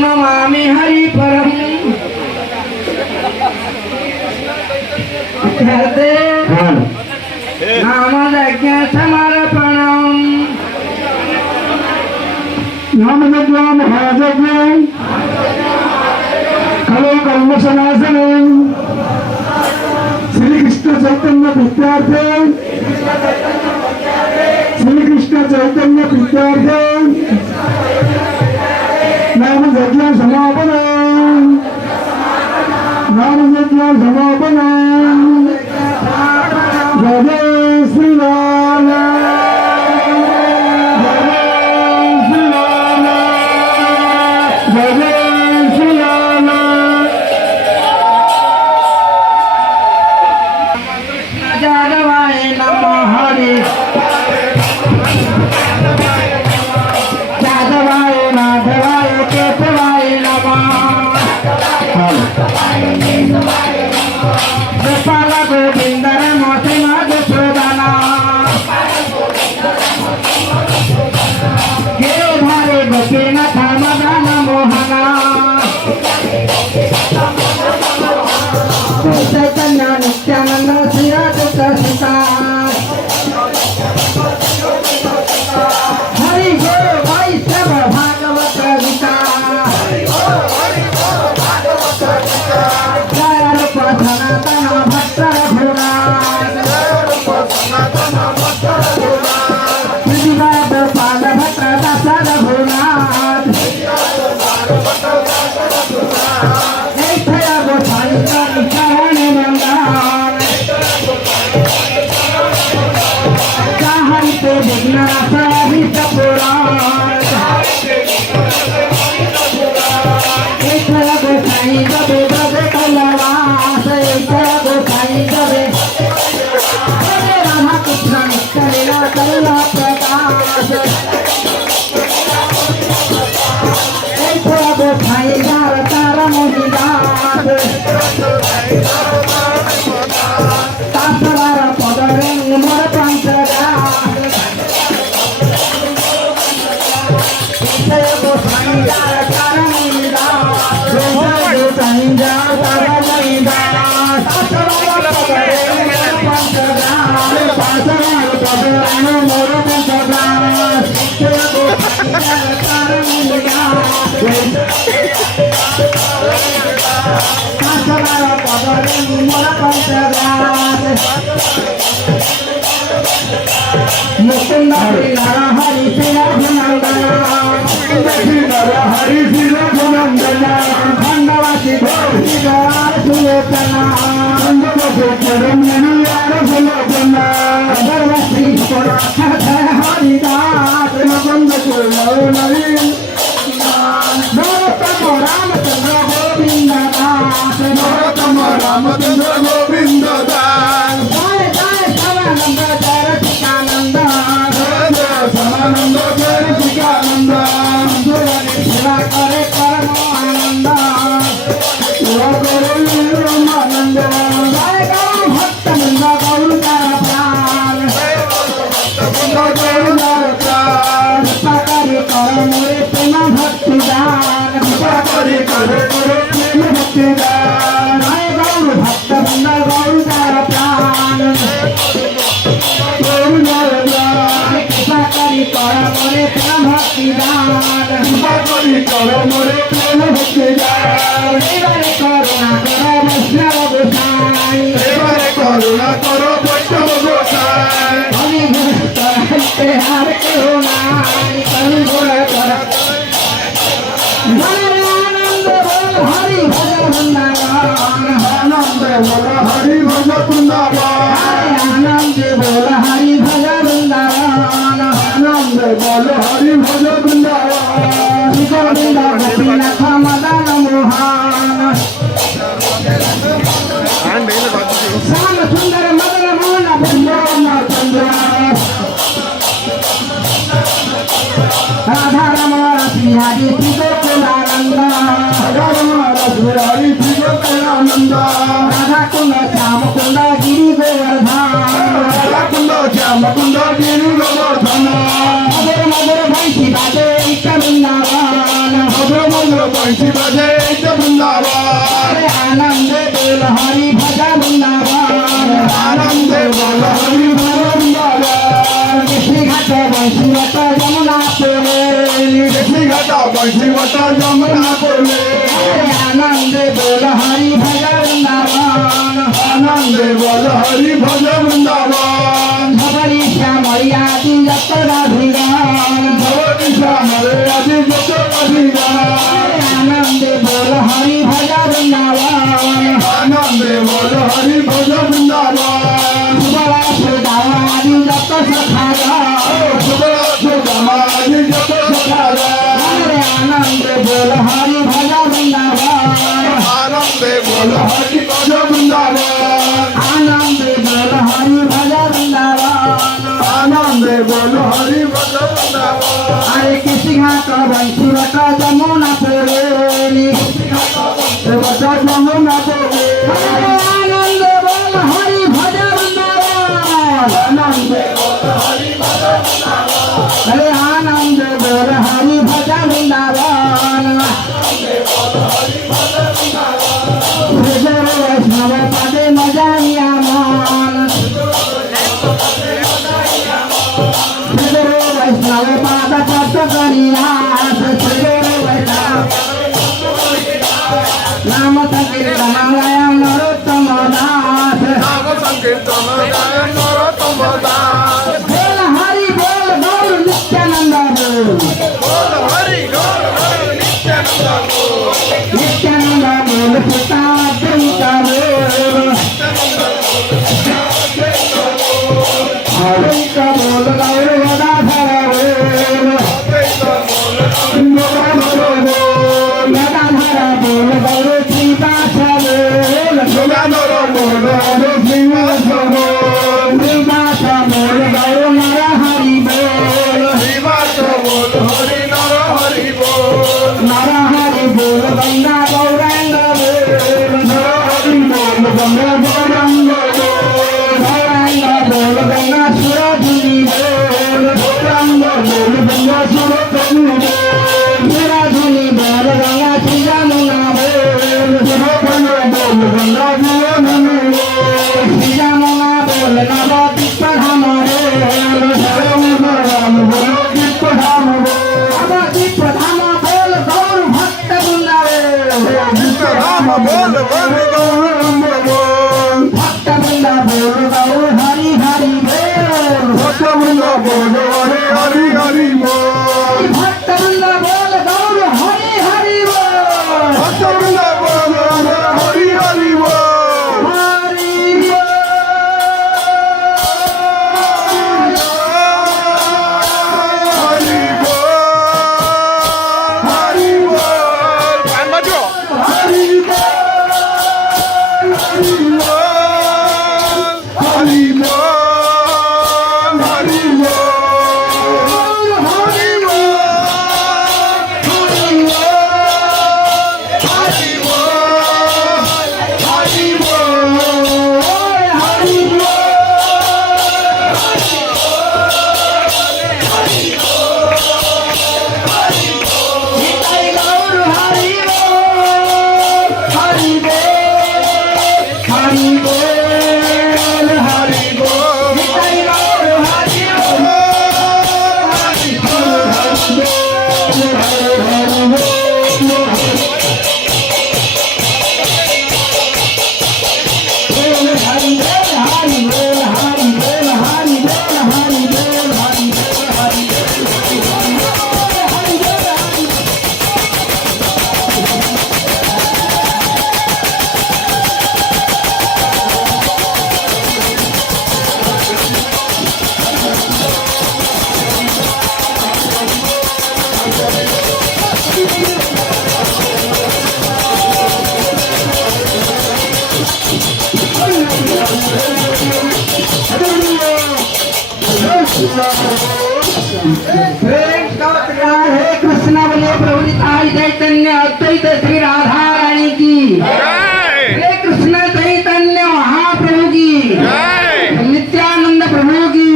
नमामि हरि परम नाम यज्ञ समर्पणम नाम यज्ञ महायज्ञ खलो कर्म सनातनम श्री कृष्ण चैतन्य विद्यार्थे श्री कृष्ण चैतन्य विद्यार्थे नाम यज्ञ समापन नाम यज्ञ समापन जय श्री राम चैतन्य नित्यानंद हरि गुरु वैष्णव भागवत गीता जय रूप सनातन भक्त रघुनाथ विधिवत पाद भक्त दास रघुनाथ मुकुंद हरि श्री रघुनंदना खंडवासी सुलोचना हरिदास मुकुंद रामचंद्र गोविंद दास रामचंद्र गोविंद दास जय जय सदानंद जय रसिकानंद सदानंद जय रसिकानंद सेवा करे परम आनंद आनंद जय गौर भक्त नंद गौर प्राण कृपा करे कर मोरे प्रेम भक्ति दान कृपा करे कर प्रेम भक्ति दान जय गौर भक्त नंद এবারে করুণা করো বৈষ্ণব গোসাই এবারে করুণা করো বৈষ্ণব গোসাই আমি গুণ করাইতে আর কেউ নাই তুমি গুণ করা মনে আনন্দ বল হরি ভজ বৃন্দাবন আনন্দ বল হরি ভজ বৃন্দাবন আনন্দ বল হরি ভজ বৃন্দাবন আনন্দ বল হরি ভজ বৃন্দাবন গোবিন্দ গোপীনাথ মদন মোহন শ্যাম সুন্দর মদন মোহন বৃন্দাবন চন্দ্র রাধা রাম বিহারি গোকুলানন্দ হরি ত্রিলোকানন্দ রাধা কুণ্ড শ্যাম কুণ্ড গিরি গোবর্ধন কুন্দ শ্যাম কুন্দ গিরি গোবর্ধন মধুর মধুর বংশী বাজে বৃন্দাবন মধুর মধুর বংশী বাজে বৃন্দাবন আনন্দে বেল হরি ভজ বৃন্দাবন আনন্দে বল হরি ভজ বৃন্দাবন ঘাট বংশীবত যমুনা পেলে ঘাটা বংশী বটা যমুনা করলে আনন্দে বেল হরি ভজ বৃন্দাবন আনন্দে বল হরি ভজ বৃন্দাবন ধবরি শ্যামরিয়া যত রাধিগান ভগবতী শ্যামরে আদি যত অধিগান আনন্দে বেল হরি ভজ বৃন্দাবন আনন্দে বল হরি ভজ বৃন্দাবন সুবলা সুদামাদি যত সখাগান সুবলা সুদামা আদি যত সখাগান আনন্দে বেল হরি ভজ বৃন্দাবন আনন্দে বল হরি ভজ বৃন্দাবন আনন্দে বেল হরি ভজ বৃন্দাবন আনন্দে বল হরি ভজ বৃন্দাবন আরে কৃষি ঘাট বংশীবত যমুনা পেলে বট যমুনা করলে আনন্দে বল হরি ভজ বৃন্দাবন আনন্দে अरे आनंद बोल हरि भज वृंदावन वैष्णव पदे मजानिया मन वैष्णव पाद पद करियास नाम संकीर्तन नरोत्तम दास नाम संकीर्तन गाय नरोत्तम दास बोल हरि बोल गौर नित्यानंद बोल बोल हरि गौर हरि नित्यानंद बोल नित्यानंद बोल पिता पिता बोल हरि का बोल गौर गदाधर बोल गदाधर बोल गौर श्रीवास बोल যোগানর বল হরি শ্রীবাস বল श्रीवास बोल गौर नर हरि बोल শ্রীবাস বল হরি নর হরি বল नर हरि बोल गंगा गौरांग बोल নর হরি বল গঙ্গা গৌরাঙ্গ বল गौरांग बोल गंगा सुरधुनी बोल গৌরাঙ্গ বল গঙ্গা সুরতনু বল सुरधुनी बोल गंगा श्री यमुना बोल সুরতন বল গঙ্গা জীবনু বল श्री यमुना बोल नवदीप धाम बोल রাম রাম বল দীপ ধাম বল नवदीप धाम बोल गौर भक्त वृंदा দীপ ধাম বল হরি গৌরাঙ্গ বল भक्त वृंदा बोल गौर हरि हरि बोल ভক্তবৃন্দ বল হরি হরি হরি বল भक्त वृंदा बोल गौर हरि हरि बोल ভক্তবৃন্দ বল হরি হরি বল हरि হরি বল হরি বল গান বাজো হরি বল হরি বল হরি বল হরি বল হরি বল হরি বল হরি प्रेम स्तोत्र राधे कृष्ण बोले प्रभु निताई चैतन्य अद्वैत श्री राधा रानी की हरे कृष्ण चैतन्य महाप्रभु की नित्यानंद प्रभु की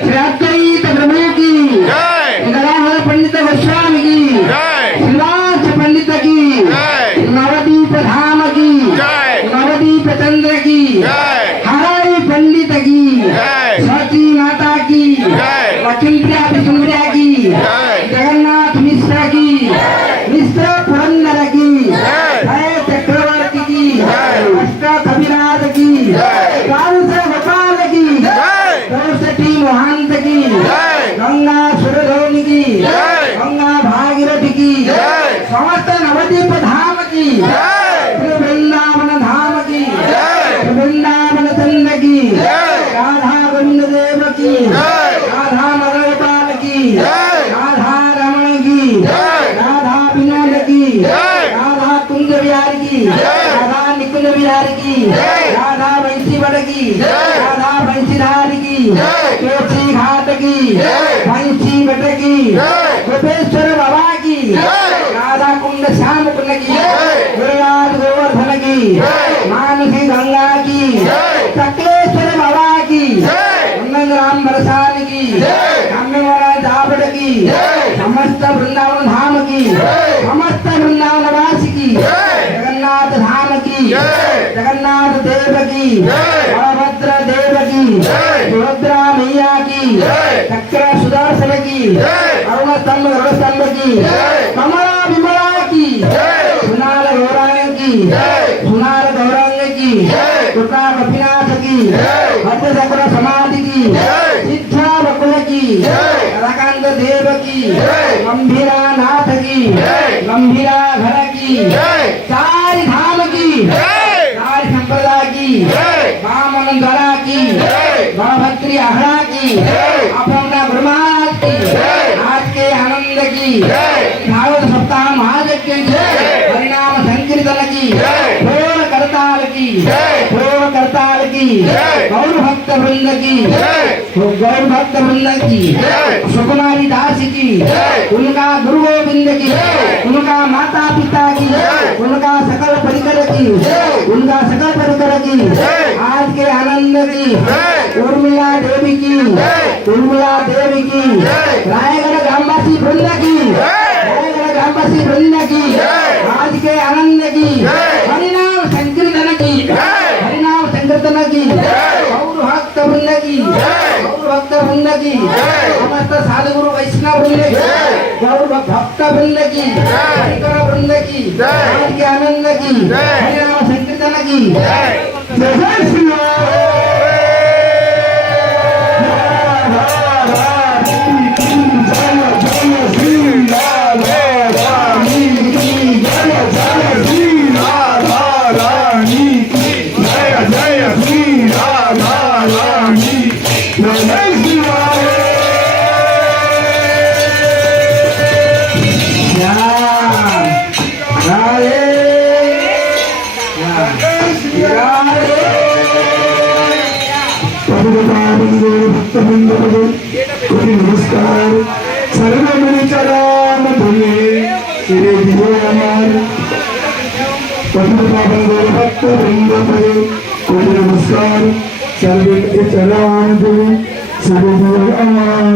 श्री अद्वैत प्रभु की गदाधर पंडित गोस्वामी की श्रीवास पंडित की नवदीप धाम की नवदीप चंद्र की हराई पंडित की सती माता की लक्ष्मीप्रिया विष्णुप्रिया की जगन्नाथ मिश्रा की मिश्र पुरंदर की जय चक्रवर्ती की अष्ट कविराज की कालूस गोपाल की सरस्वती मोहंत की गंगा सुरधोनी की गंगा भागीरथी की समस्त नवदीप धाम की श्री वृंदावन धाम की श्री वृंदावन चंद्र की राधा गोविंद देव की राधा मदन की राधा रमण की राधा विनोद की राधा कुंज बिहारी की राधा निकुंज बिहारी की राधा वंशीवर की राधा वंशीधारी की केसी घाट की वंशी भट्ट की गोपेश्वर बाबा की राधा कुंड श्याम कुंड की गुरुराज गोवर्धन की मानसी गंगा की चक्रेश्वर बाबा की राम बरसाने की काम्य महाराज जाबड़ की समस्त वृंदावन धाम की समस्त वृंदावन वासी की जगन्नाथ धाम की जगन्नाथ देव की बलभद्र देव की सुभद्रा मैया की चक्र सुदर्शन की अरुण स्तंभ की कमला विमला की सुनार गौरांग की सुनार गौरांग की कृपा कपिनाथ की भद्र चक्र समाधि की शिक्षा बकुल की रकांत देव की गंभीरा नाथ की गंभीरा घर की चार धाम की चार संप्रदाय की वामन दरा की बलभद्री अहरा की अपना ब्रह्माज की आज के आनंद की भागवत सप्ताह महायज्ञ की हरिनाम संकीर्तन की पूर्ण करताल की पूर्ण करताल की गौर भक्त वृंद की गौर भक्त वृंद की सुकुमारी दास की उनका गुरु गोविंद की उनका माता पिता की उनका सकल परिकर की उनका सकल परिकर की आज के आनंद की उर्मिला देवी की उर्मिला देवी की रायगढ़ ग्रामवासी वृंद की रायगढ़ ग्रामवासी वृंद की आज के आनंद की हरिनाम संकीर्तन की हरिनाम संकीर्तन की गौर भक्त वृंद की गौर भक्त वृंद की समस्त साधुगुरु वैष्णव वृंद की गौर भक्त वृंद की परिकर वृंद की आज के आनंद की हरिनाम संकीर्तन की जय श्री राम नमस्कार सर्वमणि चरण धुए तेरे दियो अमर भक्त वृंद कोटि नमस्कार सर्वे चरण धुए तेरे दियो अमर